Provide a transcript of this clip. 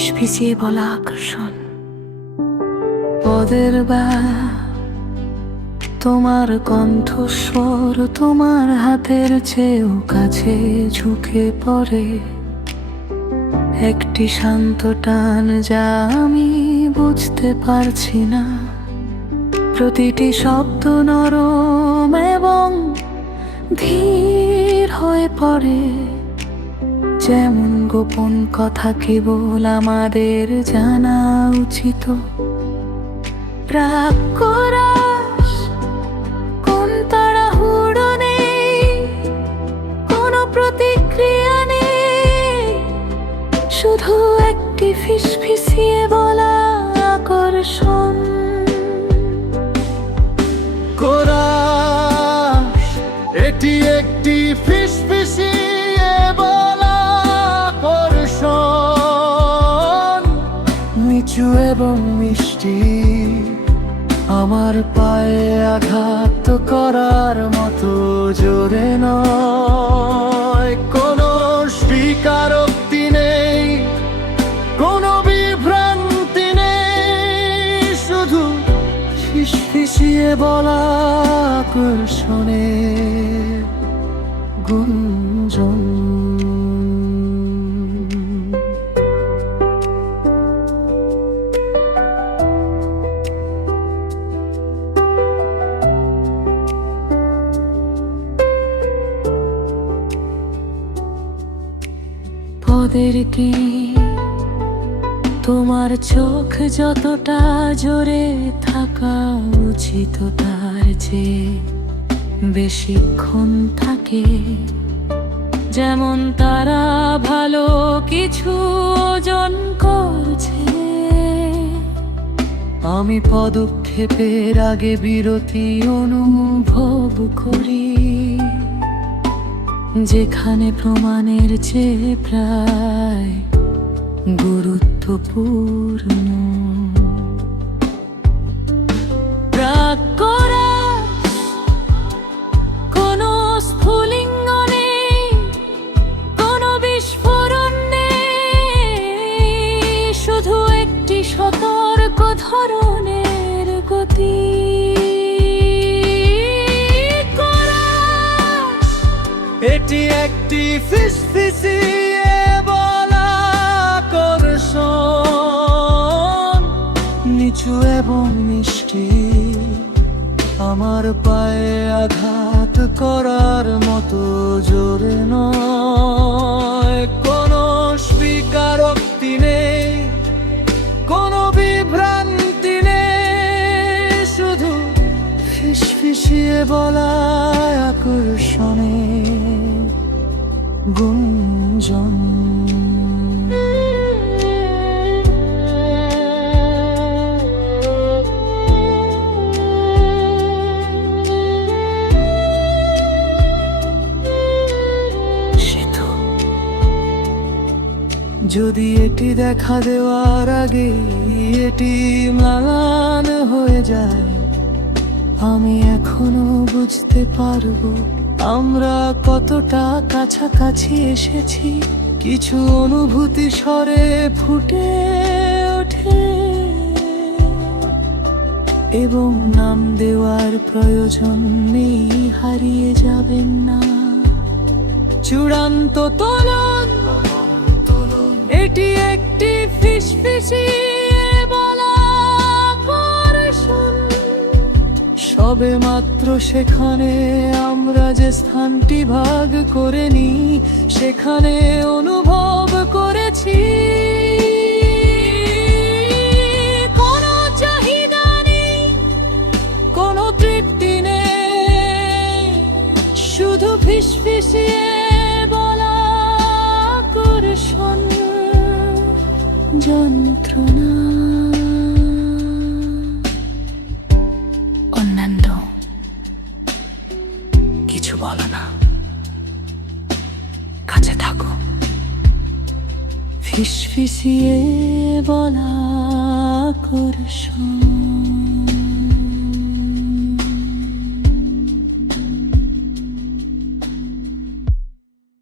ফিসফিসিয়ে বলা আকর্ষণ, পদের বা তোমার কণ্ঠস্বর তোমার হাতের চেয়েও কাছে ঝুঁকে পড়ে। একটি শান্ত টান যা আমি বুঝতে পারছি না। প্রতিটি শব্দ নরম এবং ধীর হয়ে পড়ে, যেমন গোপন কথা কেবল আমাদের জানা উচিত। রাগ করাস, কোন তাড়াহুড়ো নেই, কোনো প্রতিক্রিয়া নেই, শুধু একটি ফিসফিসিয়ে বলা আকর্ষণ। কোরাস, এটি একটি ফিসফিসিয়ে বলা আকর্ষণ, নিচু এবং মিষ্টি, আমার পায়ে আঘাত করার মতো জোরে নয়। কোনো স্বীকারোক্তি নেই, কোনো বিভ্রান্তি নেই, শুধু ফিসফিসিয়ে বলা আকর্ষণের গুঞ্জন। পদের কি তোমার চোখ যতটা জোরে থাকা উচিত তার চেয়ে বেশিক্ষণ থাকে, যেমন তারা ভালো কিছু ওজন করছে। আমি পদক্ষেপের আগে বিরতি অনুভব করি, যেখানে প্রমাণের চেয়ে প্রায় গুরুত্বপূর্ণ। রাগ করাস, কোনো স্ফুলিঙ্গ নেই, কোনো বিস্ফোরণ নেই, শুধু একটি সতর্ক ধরনের গতি। এটি একটি ফিসফিসিয়ে বলা আকর্ষণ, নিচু এবং মিষ্টি, আমার পায়ে আঘাত করার মতো জোরে নয়। কোনো স্বীকারোক্তি নেই, কোনো বিভ্রান্তি নেই, শুধু ফিসফিসিয়ে বলা আকর্ষণের গুঞ্জন। যদি এটি দেখা দেওয়ার আগে এটি ম্লান হয়ে যায়, আমি এখনো বুঝতে পারবো আমরা কতটা কাছাকাছি এসেছি। কিছু অনুভূতি স্বরে ফুটে ওঠে এবং নাম দেওয়ার প্রয়োজন নেই, হারিয়ে যাবেন না। চূড়ান্ত তোলন, এটি একটি ফিসফিসিয়ে বলা আকর্ষণ। সবে মাত্র সেখানে আমরা যে স্থানটি ভাগ করে নিই, সেখানে অনুভব করেছি কোনো চাহিদা নেই, কোনো তৃপ্তি নেই, শুধু ফিসফিসিয়ে বলা আকর্ষণ, যন্ত্রণা। অন্যান্য কিছু বলো না, কাছে থাকো। ফিসফিসিয়ে বলা আকর্ষণ।